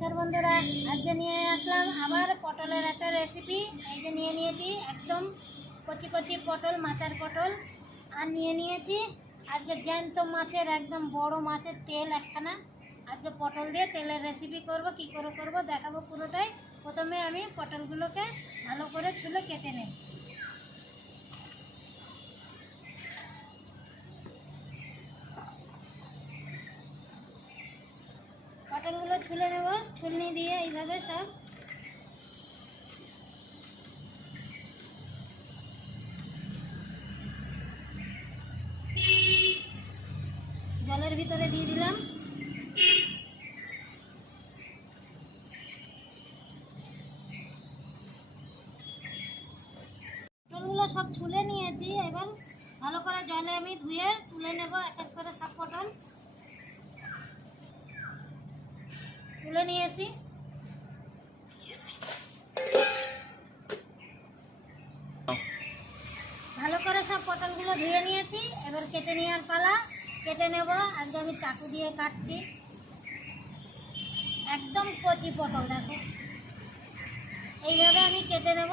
নমস্কার বন্ধুরা, আজকে নিয়ে আসলাম আবার পটলের একটা রেসিপি যে নিয়ে নিয়েছি, একদম কচি কচি পটল, মাছের পটল, আর নিয়ে নিয়েছি আজকে জ্যান্ত মাছের, একদম বড় মাছের তেল একখানা। আজকে পটল দিয়ে তেলের রেসিপি করব, কি করে করব দেখাবো পুরোটাই। প্রথমে আমি পটলগুলোকে ভালো করে ছুলে কেটে নেব পটলগুলো ছুলে নেব, ছুলনি দিয়ে এইভাবে সব। জলের ভিতরে দিয়ে দিলাম। পটলগুলো সব ছুলে নিয়েছি, এবার ভালো করে জলে আমি ধুয়ে তুলে নেব, এক এক করে সব পটল তুলে নিয়েছি ভালো করে সব পটলগুলো ধুয়ে নিয়েছি। এবার কেটে নেওয়ার পালা। কেটে নেব। আজকে আমি চাকু দিয়ে কাটছি। একদম কচি পটল, দেখো। এইভাবে আমি কেটে নেব।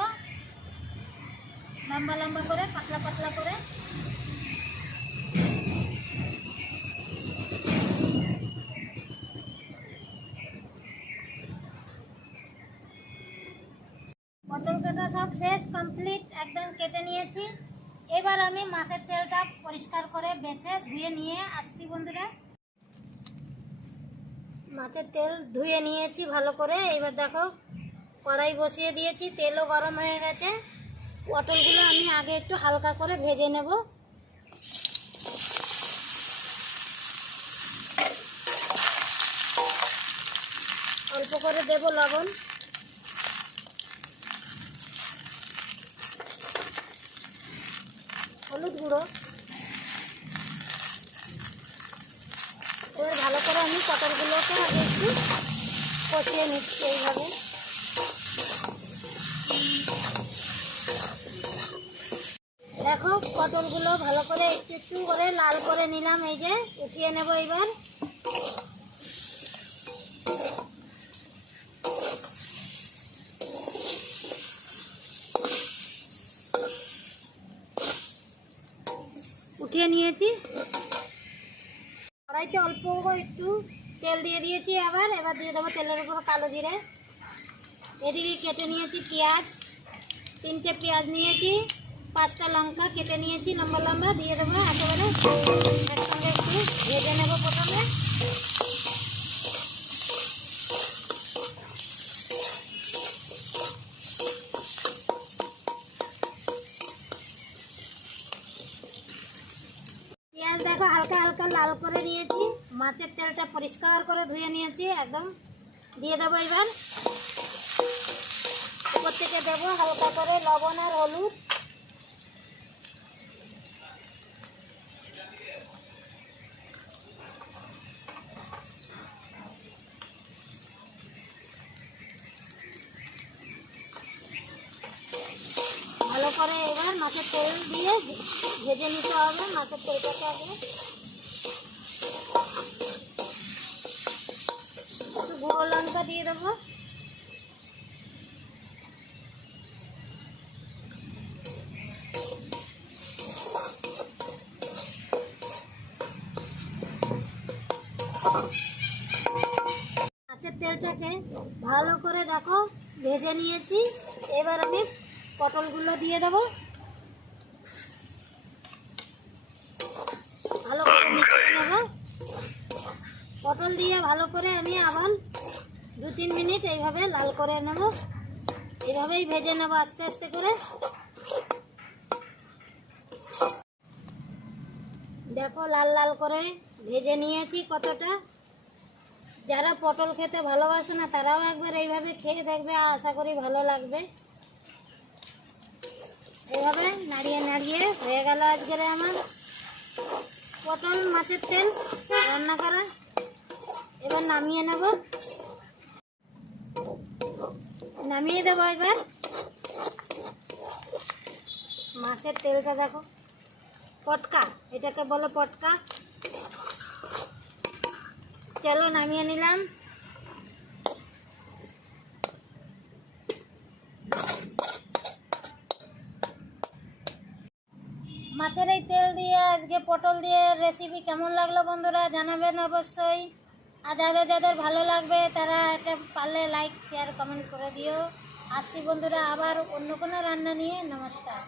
লম্বা লম্বা করে, পাতলা পাতলা করে। পটল সব শেষ কমপ্লিট একদম কেটে নিয়েছি। এবার আমি মাছের তেলটা পরিষ্কার করে বেছে, ধুয়ে নিয়ে আসছি বন্ধুরা। মাছের তেল ধুয়ে নিয়েছি ভালো করে। এবার দেখো, কড়াই বসিয়ে দিয়েছি, তেলও গরম হয়ে গেছে। পটলগুলো আমি আগে একটু হালকা করে ভেজে নেব। অল্প করে দেব লবণ। হলুদ গুঁড়ো। এবার ভালো করে আমি পটলগুলোকে আগে একটু কষিয়ে নিচ্ছি এইভাবে। দেখো, পটলগুলো ভালো করে একটু একটু করে লাল করে নিলাম, এই যে উঠিয়ে নেব এবার উঠিয়ে নিয়েছি কড়াইতে অল্প একটু তেল দিয়ে দিয়েছি আবার। এবার দিয়ে দেবো তেলের উপর কালো জিরে। এদিকে কেটে নিয়েছি পেঁয়াজ। তিনটে পেঁয়াজ নিয়েছি। পাঁচটা লঙ্কা কেটে নিয়েছি লম্বা লম্বা। দিয়ে দেবো একেবারে একসঙ্গে একটু ভেজে নেব প্রথমে পেঁয়াজ দেখো হালকা হালকা লাল করে নিয়েছি। মাছের তেলটা পরিষ্কার করে ধুয়ে নিয়েছি, একদম। দিয়ে দেবো এবার। উপর থেকে দেবো হালকা করে লবণ আর হলুদ। ভালো করে এবার মাছের তেল দিয়ে ভেজে নিতে হবে, মাছের তেলটাকে আগে। লঙ্কা দিয়ে দেবো মাছের তেলটাকে ভালো করে দেখো, ভেজে নিয়েছি। এবার আমি পটলগুলো দিয়ে দেবো। ভালো করে মিশিয়ে নেব। পটল দিয়ে ভালো করে আমি আবার দু তিন মিনিট এইভাবে লাল করে নেব। এইভাবেই ভেজে নেব আস্তে আস্তে করে। দেখো লাল লাল করে ভেজে নিয়েছি কতটা। যারা পটল খেতে ভালোবাসে না, তারাও একবার এইভাবে খেয়ে দেখবে, আশা করি ভালো লাগবে। এইভাবে নাড়িয়ে নাড়িয়ে হয়ে গেল আজকের আমার পটল মাছের তেল রান্না করা। এবার নামিয়ে নেব। নামিয়ে দেবো একবার মাছের তেলটা দেখো। পটকা, এটাকে বলো পটকা। চলো, নামিয়ে নিলাম। মাছের এই তেল দিয়ে আজকে পটল দিয়ে রেসিপি কেমন লাগল বন্ধুরা জানাবেন অবশ্যই। আর যাদের যাদের ভালো লাগবে, তারা এটা পারলে লাইক শেয়ার কমেন্ট করে দিও। আসছি বন্ধুরা, আবার অন্য কোনো রান্না নিয়ে। নমস্কার।